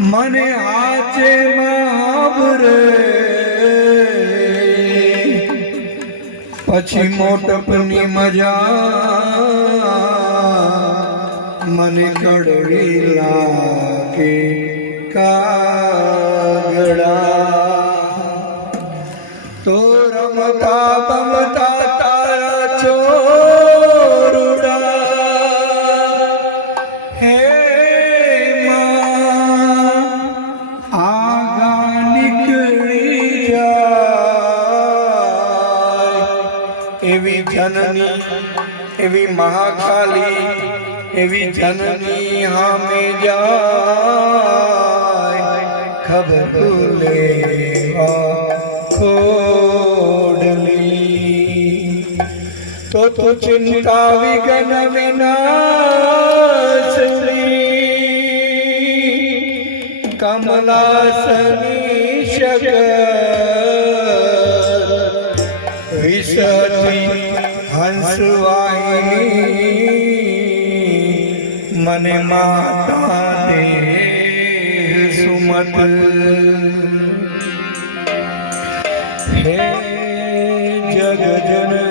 મને હાચે મહાબર પછી મોટપની મજા મને કડવી લાગે. કા જનની એવી મહાકાલી એવી જનની હામે જાય ખબર ભૂલે ખોડલી તો તું ચિંતા વિઘન વિનાશની કમલાસની શક હસવાઈ મને માતા ને સુમત હે જગજન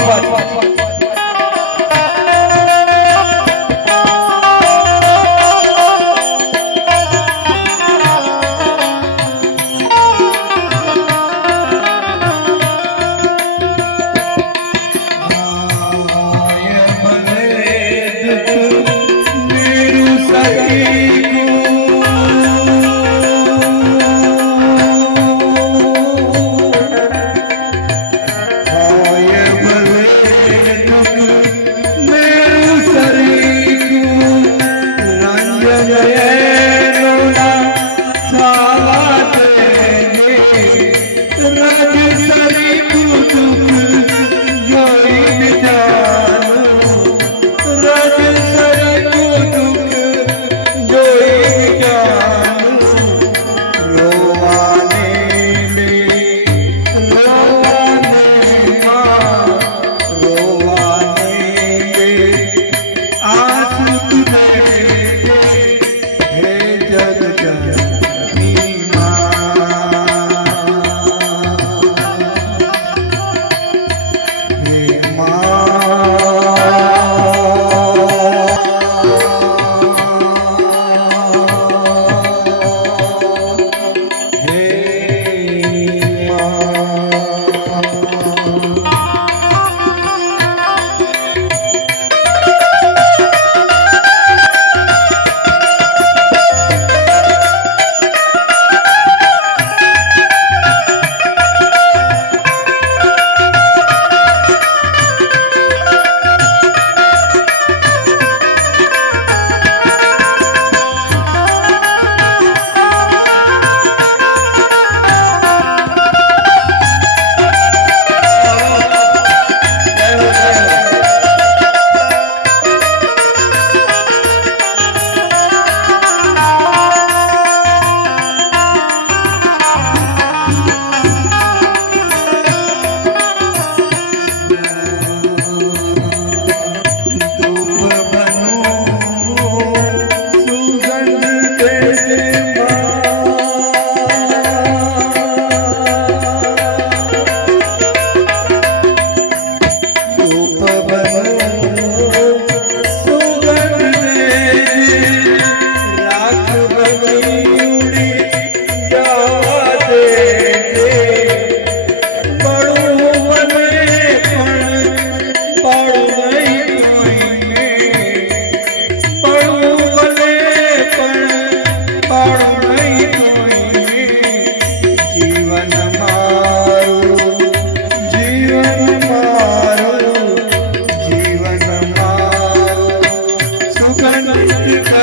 সম্পদ சன்னிதரே